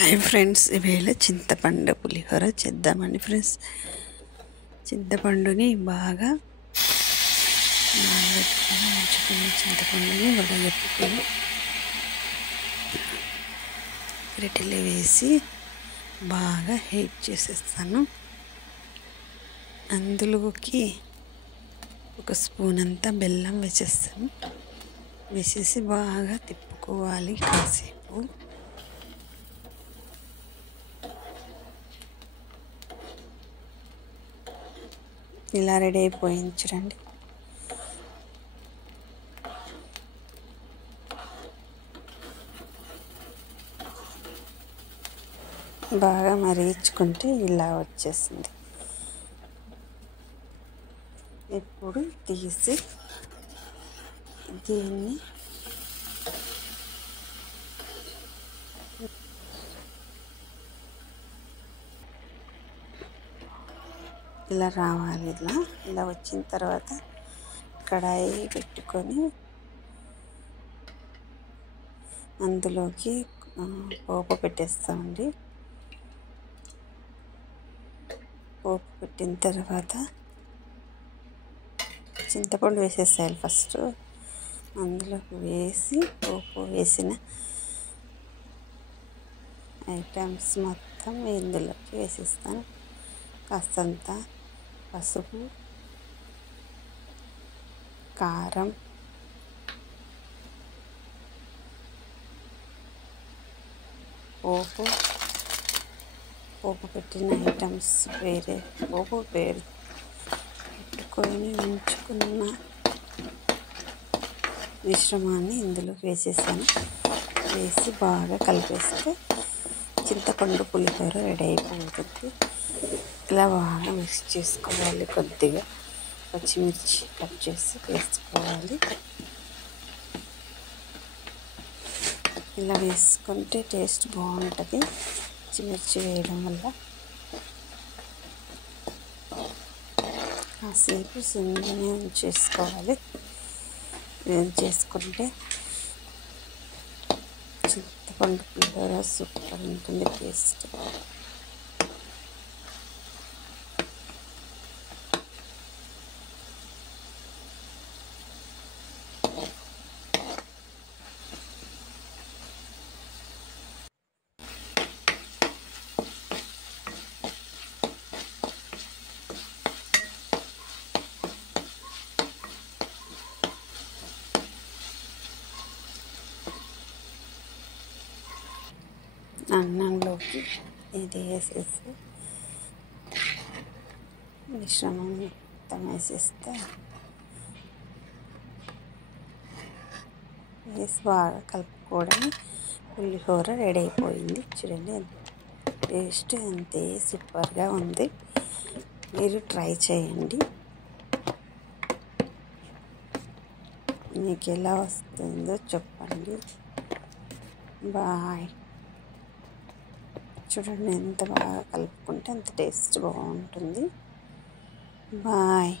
Hi friends, ఈవేళ చింతపండు పులిహోర చేద్దామండి ఫ్రెండ్స్. చింతపండుని బాగా నానబెట్టుకొని ఉంచుకుని చింతపండుని వడగట్టుకొని గరిటెలో వేసి బాగా హీట్ చేసేస్తాను. అందులోకి ఒక స్పూన్ అంతా బెల్లం వేసేస్తాను. వేసేసి బాగా తిప్పుకోవాలి కాసేపు. ఇలా రెడీ అయిపోయింది చూడండి. బాగా మరిగించుకుంటే ఇలా వచ్చేసింది. ఇప్పుడు తీసి దీన్ని ఇలా రావాలి. ఇలా వచ్చిన తర్వాత కడాయి పెట్టుకొని అందులోకి పోపు పెట్టేస్తామండి. పోపు పెట్టిన తర్వాత చింతపండు వేసేసేయాలి ఫస్ట్. అందులోకి వేసి పోపు వేసిన ఐటమ్స్ మొత్తం ఇందులోకి వేసేస్తాను. కాస్తంత పసుపు, కారం, పోపు పెట్టిన ఐటమ్స్ పోపు పెట్టుకొని ఉంచుకున్న మిశ్రమాన్ని ఇందులోకి వేసేసాను. వేసి బాగా కలిపేస్తే చింతపండు పులిహోర రెడీ అయిపోతుంది. ఇలా బాగా మిక్స్ చేసుకోవాలి. కొద్దిగా పచ్చిమిర్చి కట్ చేసి వేసుకోవాలి. ఇలా వేసుకుంటే టేస్ట్ బాగుంటుంది పచ్చిమిర్చి వేయడం వల్ల. కాసేపు సిమ్లోనే ఉంచేసుకోవాలి. చేసుకుంటే చింతపండు పులిహోర సూపర్ ఉంటుంది టేస్ట్. అన్నంలోకి ఇది వేసేసి మిశ్రమం మొత్తం వేసేస్తే వేసి బాగా కలుపుకోవడం పులిహోర రెడీ అయిపోయింది. చూడండి, టేస్ట్ అంతే సూపర్గా ఉంది. మీరు ట్రై చేయండి. మీకు ఎలా వస్తుందో చెప్పండి. బాయ్. చూడండి, ఎంత బాగా కలుపుకుంటే అంత టేస్ట్ బాగుంటుంది. బాయ్.